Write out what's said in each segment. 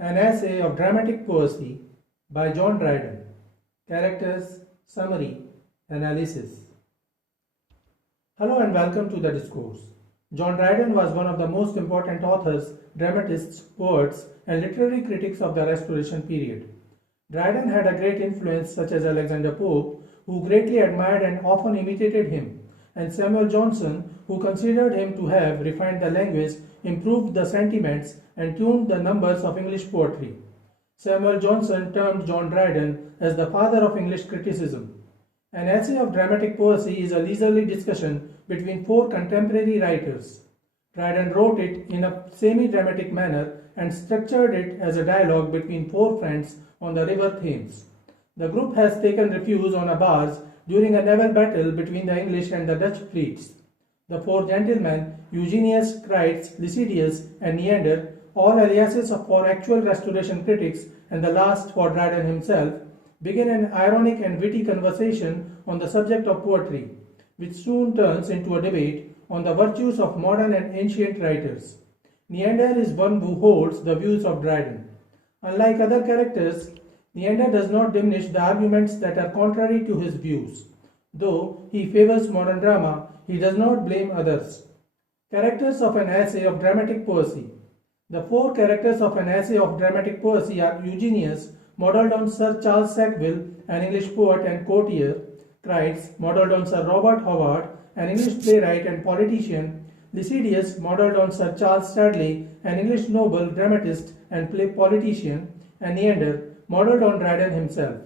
An Essay of Dramatic Poesy by John Dryden. Characters, Summary, Analysis. Hello and welcome to the discourse. John Dryden was one of the most important authors, dramatists, poets, and literary critics of the Restoration period. Dryden had a great influence such as Alexander Pope, who greatly admired and often imitated him, and Samuel Johnson, who considered him to have refined the language, improved the sentiments, and tuned the numbers of English poetry. Samuel Johnson termed John Dryden as the father of English criticism. An essay of dramatic poesy is a leisurely discussion between four contemporary writers. Dryden wrote it in a semi-dramatic manner and structured it as a dialogue between four friends on the river Thames. The group has taken refuge on a barge during a naval battle between the English and the Dutch fleets. The four gentlemen, Eugenius, Dryden, Lisideius, and Neander, all aliases for actual Restoration critics and the last for Dryden himself, begin an ironic and witty conversation on the subject of poetry, which soon turns into a debate on the virtues of modern and ancient writers. Neander is one who holds the views of Dryden. Unlike other characters, Neander does not diminish the arguments that are contrary to his views. Though he favors modern drama, he does not blame others. Characters of an essay of dramatic poesy. The four characters of an essay of dramatic poesy are Eugenius, modelled on Sir Charles Sackville, an English poet and courtier; Dryden, modelled on Sir Robert Howard, an English playwright and politician; Lisideius, modelled on Sir Charles Studley, an English noble, dramatist, and politician; and Neander, modelled on Dryden himself.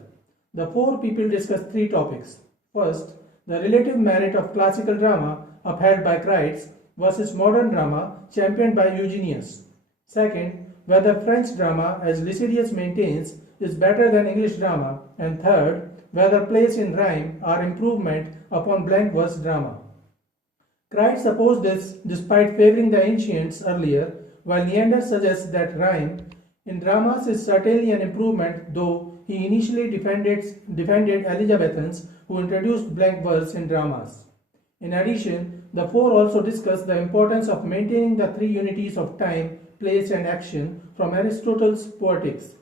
The four people discuss three topics. First, the relative merit of classical drama upheld by Dryden versus modern drama championed by Eugenius. Second, whether French drama, as Lisideius maintains, is better than English drama. And third, whether plays in rhyme are improvement upon blank verse drama. Dryden opposed this despite favouring the ancients earlier, while Neander suggests that rhyme in dramas is certainly an improvement, though he initially defended Elizabethans who introduced blank verse in dramas. In addition, the four also discuss the importance of maintaining the three unities of time, place, and action from Aristotle's Poetics.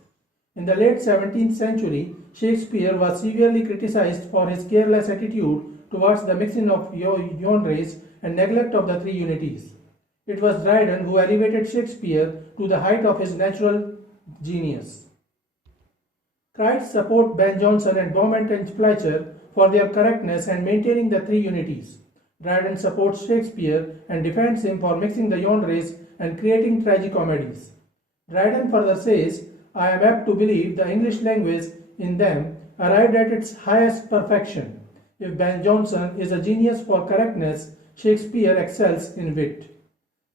In the late 17th century, Shakespeare was severely criticized for his careless attitude towards the mixing of genres and neglect of the three unities. It was Dryden who elevated Shakespeare to the height of his natural genius. Dryden support Ben Jonson and Beaumont and Fletcher for their correctness and maintaining the three unities. Dryden supports Shakespeare and defends him for mixing the genres and creating tragicomedies. Dryden further says, "I am apt to believe the English language in them arrived at its highest perfection. If Ben Jonson is a genius for correctness, Shakespeare excels in wit."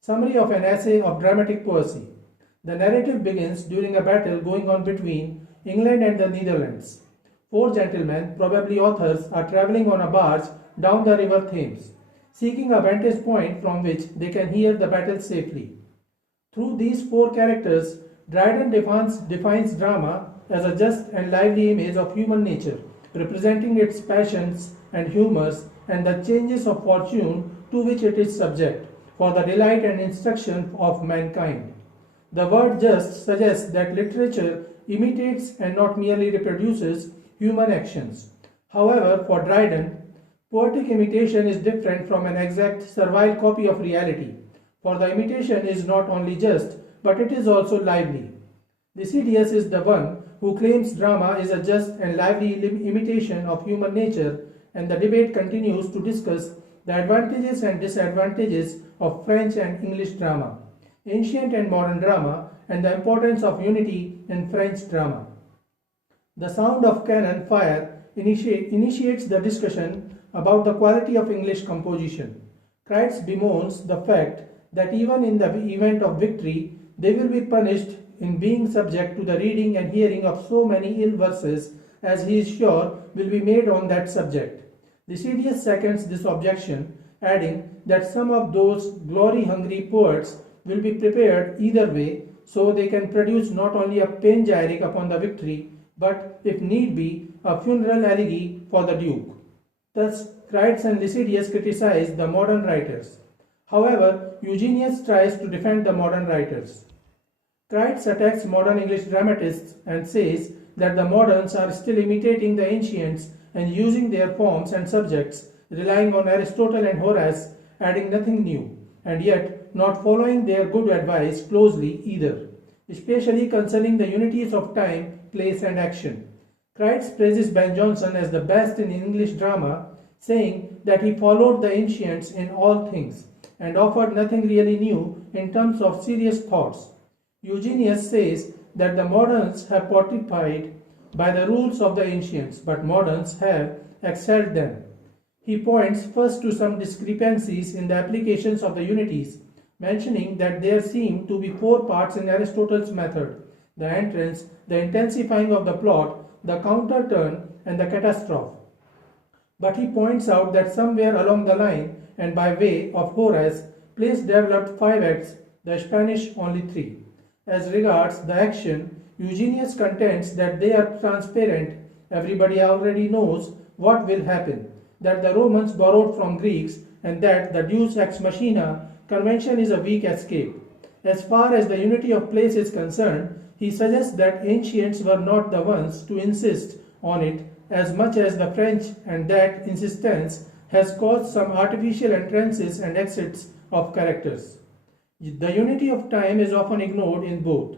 Summary of an essay of dramatic poesy. The narrative begins during a battle going on between England and the Netherlands. Four gentlemen, probably authors, are travelling on a barge down the river Thames, seeking a vantage point from which they can hear the battle safely. Through these four characters, Dryden defines drama as a just and lively image of human nature, representing its passions and humours and the changes of fortune to which it is subject, for the delight and instruction of mankind. The word just suggests that literature imitates and not merely reproduces human actions. However, for Dryden, poetic imitation is different from an exact servile copy of reality, for the imitation is not only just, but it is also lively. Lisideius is the one who claims drama is a just and lively imitation of human nature, and the debate continues to discuss the advantages and disadvantages of French and English drama, ancient and modern drama, and the importance of unity in French drama. The sound of cannon fire initiates the discussion about the quality of English composition. Dryden bemoans the fact that even in the event of victory, they will be punished in being subject to the reading and hearing of so many ill verses as he is sure will be made on that subject. Lisideius seconds this objection, adding that some of those glory-hungry poets will be prepared either way, so they can produce not only a panegyric upon the victory, but, if need be, a funeral elegy for the Duke. Thus, Dryden and Lisideius criticize the modern writers. However, Eugenius tries to defend the modern writers. Crites attacks modern English dramatists and says that the moderns are still imitating the ancients and using their forms and subjects, relying on Aristotle and Horace, adding nothing new, and yet not following their good advice closely either, especially concerning the unities of time, place, and action. Crites praises Ben Jonson as the best in English drama, saying that he followed the ancients in all things and offered nothing really new in terms of serious thoughts. Eugenius says that the moderns have fortified by the rules of the ancients, but moderns have excelled them. He points first to some discrepancies in the applications of the unities, mentioning that there seem to be four parts in Aristotle's method: the entrance, the intensifying of the plot, the counter-turn, and the catastrophe. But he points out that somewhere along the line, and by way of Horace, plays developed five acts, the Spanish only three. As regards the action, Eugenius contends that they are transparent, everybody already knows what will happen, that the Romans borrowed from Greeks, and that the deus ex machina convention is a weak escape. As far as the unity of place is concerned, he suggests that ancients were not the ones to insist on it as much as the French, and that insistence has caused some artificial entrances and exits of characters. The unity of time is often ignored in both.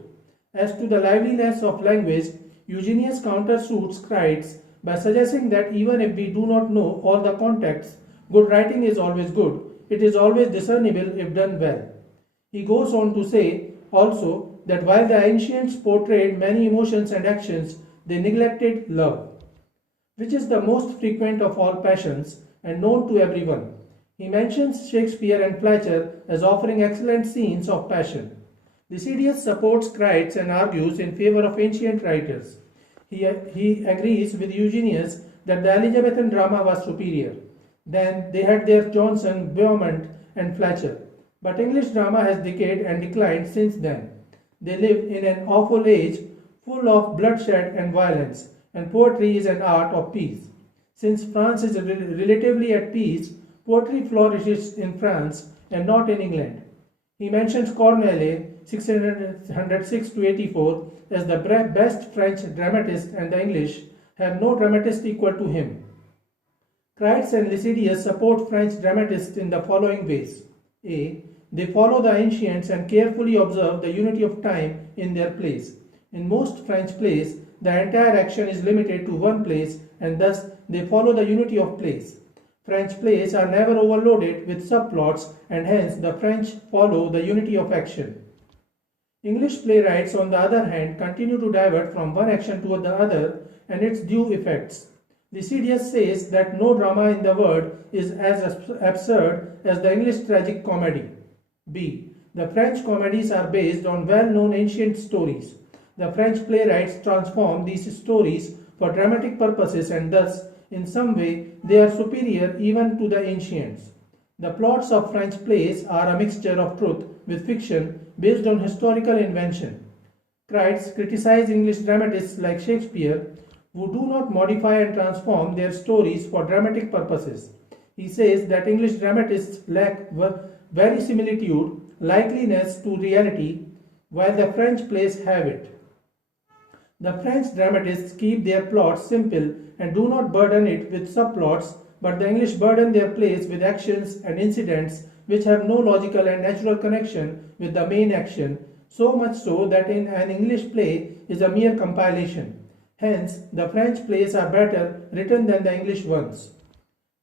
As to the liveliness of language, Eugenius countersuits Crites by suggesting that even if we do not know all the context, good writing is always good. It is always discernible if done well. He goes on to say also that while the ancients portrayed many emotions and actions, they neglected love, which is the most frequent of all passions and known to everyone. He mentions Shakespeare and Fletcher as offering excellent scenes of passion. Lisideius supports Crites and argues in favor of ancient writers. He agrees with Eugenius that the Elizabethan drama was superior. Then they had their Johnson, Beaumont, and Fletcher. But English drama has decayed and declined since then. They live in an awful age full of bloodshed and violence, and poetry is an art of peace. Since France is relatively at peace, poetry flourishes in France and not in England. He mentions Corneille, 606 to 84, as the best French dramatist, and the English have no dramatist equal to him. Crites and Lisideius support French dramatists in the following ways. A. They follow the ancients and carefully observe the unity of time in their plays. In most French plays, the entire action is limited to one place, and thus they follow the unity of place. French plays are never overloaded with subplots, and hence the French follow the unity of action. English playwrights, on the other hand, continue to divert from one action to the other and its due effects. Lisideius says that no drama in the world is as absurd as the English tragic comedy. B. The French comedies are based on well-known ancient stories. The French playwrights transform these stories for dramatic purposes, and thus, in some way, they are superior even to the ancients. The plots of French plays are a mixture of truth with fiction based on historical invention. Crites criticize English dramatists like Shakespeare who do not modify and transform their stories for dramatic purposes. He says that English dramatists lack verisimilitude, likeliness to reality, while the French plays have it. The French dramatists keep their plots simple and do not burden it with subplots, but the English burden their plays with actions and incidents which have no logical and natural connection with the main action, so much so that in an English play is a mere compilation. Hence, the French plays are better written than the English ones.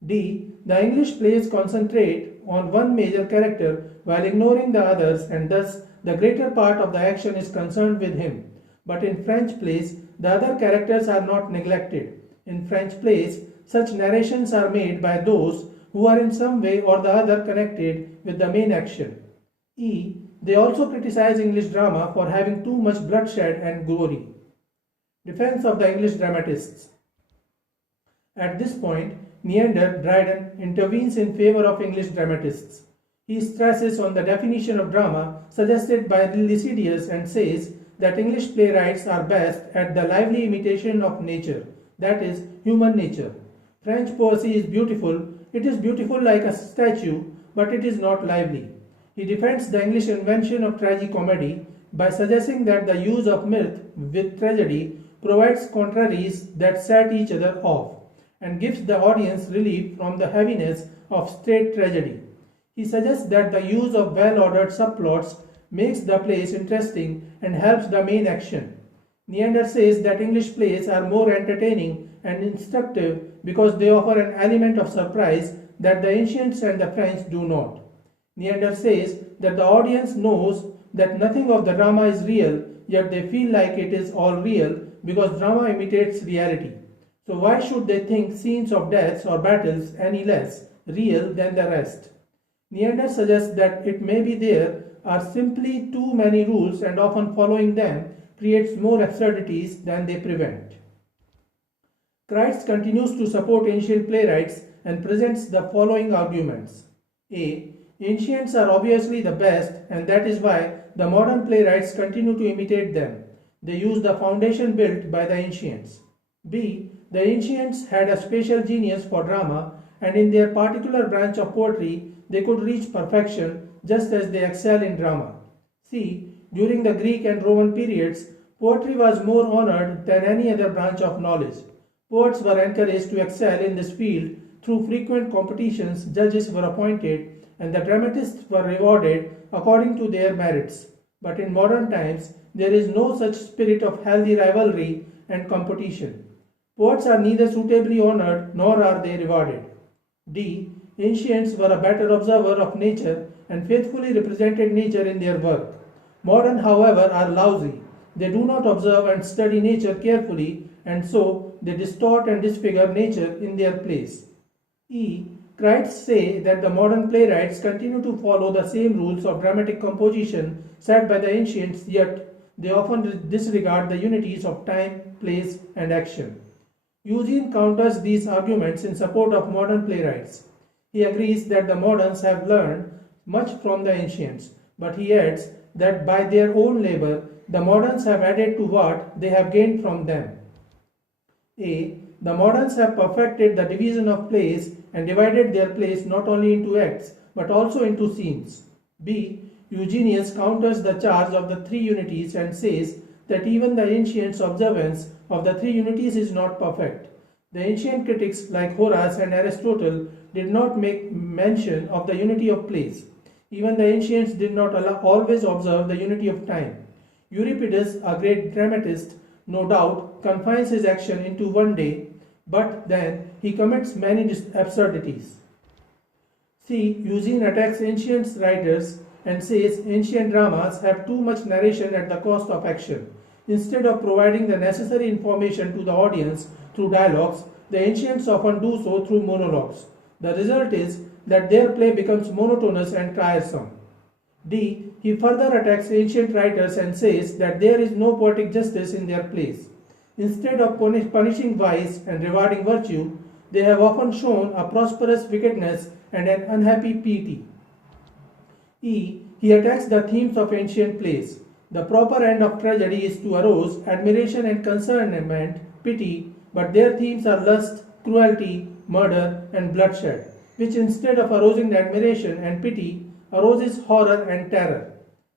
D. The English plays concentrate on one major character while ignoring the others, and thus the greater part of the action is concerned with him. But in French plays, the other characters are not neglected. In French plays, such narrations are made by those who are in some way or the other connected with the main action. E. They also criticize English drama for having too much bloodshed and glory. Defense of the English dramatists. At this point, Neander, Dryden, intervenes in favor of English dramatists. He stresses on the definition of drama suggested by Lisideius and says that English playwrights are best at the lively imitation of nature, that is, human nature. French poesy is beautiful. It is beautiful like a statue, but it is not lively. He defends the English invention of tragicomedy, by suggesting that the use of mirth with tragedy provides contraries that set each other off and gives the audience relief from the heaviness of straight tragedy. He suggests that the use of well-ordered subplots makes the plays interesting and helps the main action. Neander says that English plays are more entertaining and instructive because they offer an element of surprise that the ancients and the French do not. Neander says that the audience knows that nothing of the drama is real, yet they feel like it is all real because drama imitates reality. So why should they think scenes of deaths or battles any less real than the rest? Neander suggests that it may be there are simply too many rules and often following them creates more absurdities than they prevent. Crites continues to support ancient playwrights and presents the following arguments. A. Ancients are obviously the best, and that is why the modern playwrights continue to imitate them. They use the foundation built by the ancients. B. The ancients had a special genius for drama, and in their particular branch of poetry, they could reach perfection just as they excel in drama. C. During the Greek and Roman periods, poetry was more honored than any other branch of knowledge. Poets were encouraged to excel in this field through frequent competitions, judges were appointed, and the dramatists were rewarded according to their merits. But in modern times, there is no such spirit of healthy rivalry and competition. Poets are neither suitably honored nor are they rewarded. D. Ancients were a better observer of nature and faithfully represented nature in their work. Modern, however, are lousy. They do not observe and study nature carefully, and so they distort and disfigure nature in their place. E. Crites say that the modern playwrights continue to follow the same rules of dramatic composition set by the ancients, yet they often disregard the unities of time, place, and action. Eugenius counters these arguments in support of modern playwrights. He agrees that the moderns have learned much from the ancients, but he adds that by their own labor, the moderns have added to what they have gained from them. A. The moderns have perfected the division of plays and divided their plays not only into acts but also into scenes. B. Eugenius counters the charge of the three unities and says that even the ancients' observance of the three unities is not perfect. The ancient critics like Horace and Aristotle did not make mention of the unity of place. Even the ancients did not always observe the unity of time. Euripides, a great dramatist, no doubt confines his action into one day, but then he commits many absurdities. C. Eugene attacks ancient writers and says ancient dramas have too much narration at the cost of action. Instead of providing the necessary information to the audience through dialogues, the ancients often do so through monologues. The result is that their play becomes monotonous and tiresome. D. He further attacks ancient writers and says that there is no poetic justice in their plays. Instead of punishing vice and rewarding virtue, they have often shown a prosperous wickedness and an unhappy piety. E. He attacks the themes of ancient plays. The proper end of tragedy is to arouse admiration and concernment, pity, but their themes are lust, cruelty, murder, and bloodshed, which instead of arousing admiration and pity, arouses horror and terror.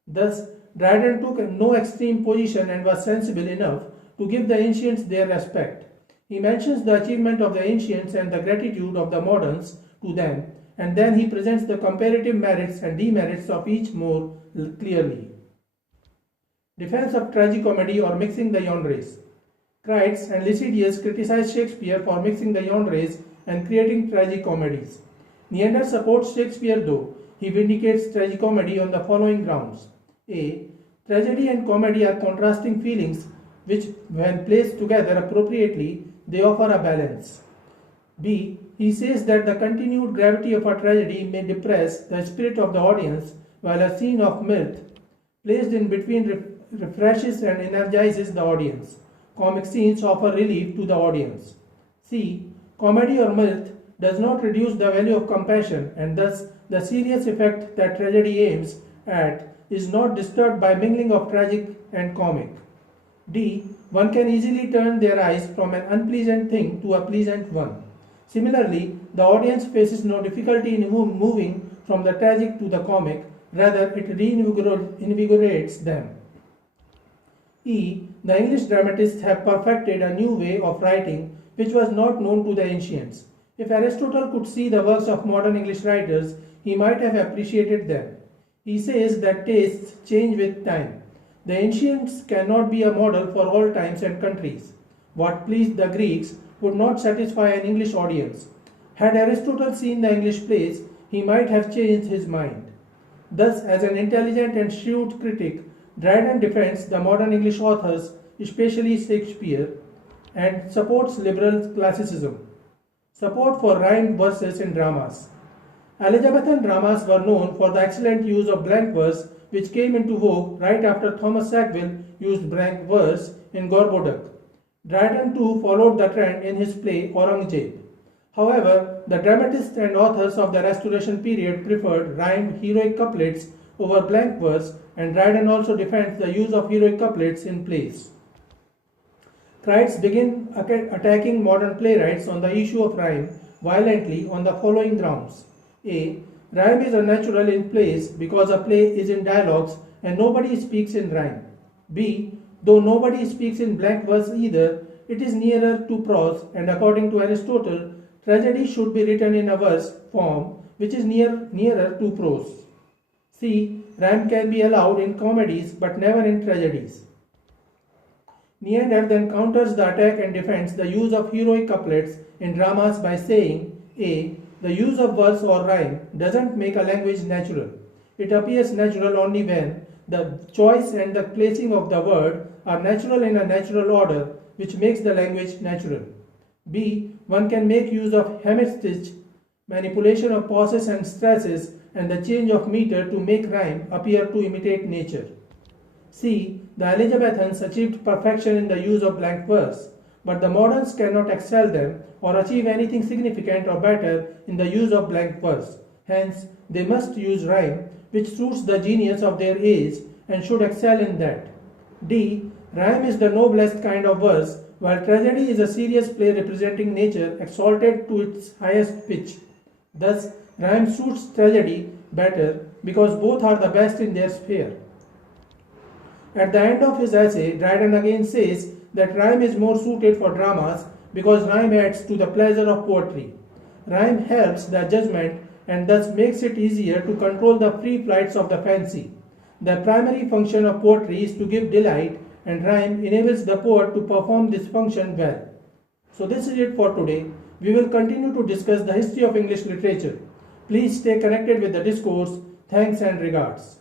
Thus, Dryden took no extreme position and was sensible enough to give the ancients their respect. He mentions the achievement of the ancients and the gratitude of the moderns to them, and then he presents the comparative merits and demerits of each more clearly. Defense of tragicomedy or mixing the genres. Crites and Lisideius criticize Shakespeare for mixing the genres and creating tragicomedies. Neander supports Shakespeare though. He vindicates tragicomedy on the following grounds. A. Tragedy and comedy are contrasting feelings which, when placed together appropriately, they offer a balance. B. He says that the continued gravity of a tragedy may depress the spirit of the audience, while a scene of mirth placed in between refreshes and energizes the audience. Comic scenes offer relief to the audience. C. Comedy or mirth does not reduce the value of compassion, and thus the serious effect that tragedy aims at is not disturbed by mingling of tragic and comic. D. One can easily turn their eyes from an unpleasant thing to a pleasant one. Similarly, the audience faces no difficulty in moving from the tragic to the comic, rather it reinvigorates them. E. The English dramatists have perfected a new way of writing which was not known to the ancients. If Aristotle could see the works of modern English writers, he might have appreciated them. He says that tastes change with time. The ancients cannot be a model for all times and countries. What pleased the Greeks would not satisfy an English audience. Had Aristotle seen the English plays, he might have changed his mind. Thus, as an intelligent and shrewd critic, Dryden defends the modern English authors, especially Shakespeare, and supports liberal classicism. Support for rhymed verses in dramas. Elizabethan dramas were known for the excellent use of blank verse, which came into vogue right after Thomas Sackville used blank verse in Gorboduc. Dryden too followed the trend in his play Aurangzeb. However, the dramatists and authors of the Restoration period preferred rhymed heroic couplets over blank verse, and Dryden also defends the use of heroic couplets in plays. Critics begin attacking modern playwrights on the issue of rhyme violently on the following grounds. A. Rhyme is unnatural in plays because a play is in dialogues and nobody speaks in rhyme. B. Though nobody speaks in blank verse either, it is nearer to prose, and according to Aristotle, tragedy should be written in a verse form which is nearer to prose. C. Rhyme can be allowed in comedies but never in tragedies. Neander then counters the attack and defends the use of heroic couplets in dramas by saying A. The use of verse or rhyme doesn't make a language natural. It appears natural only when the choice and the placing of the word are natural in a natural order, which makes the language natural. B. One can make use of hemistich, manipulation of pauses and stresses, and the change of meter to make rhyme appear to imitate nature. C. The Elizabethans achieved perfection in the use of blank verse, but the moderns cannot excel them or achieve anything significant or better in the use of blank verse. Hence, they must use rhyme, which suits the genius of their age and should excel in that. D. Rhyme is the noblest kind of verse, while tragedy is a serious play representing nature exalted to its highest pitch. Thus, rhyme suits tragedy better because both are the best in their sphere. At the end of his essay, Dryden again says that rhyme is more suited for dramas because rhyme adds to the pleasure of poetry. Rhyme helps the judgment and thus makes it easier to control the free flights of the fancy. The primary function of poetry is to give delight, and rhyme enables the poet to perform this function well. So this is it for today. We will continue to discuss the history of English literature. Please stay connected with the discourse. Thanks and regards.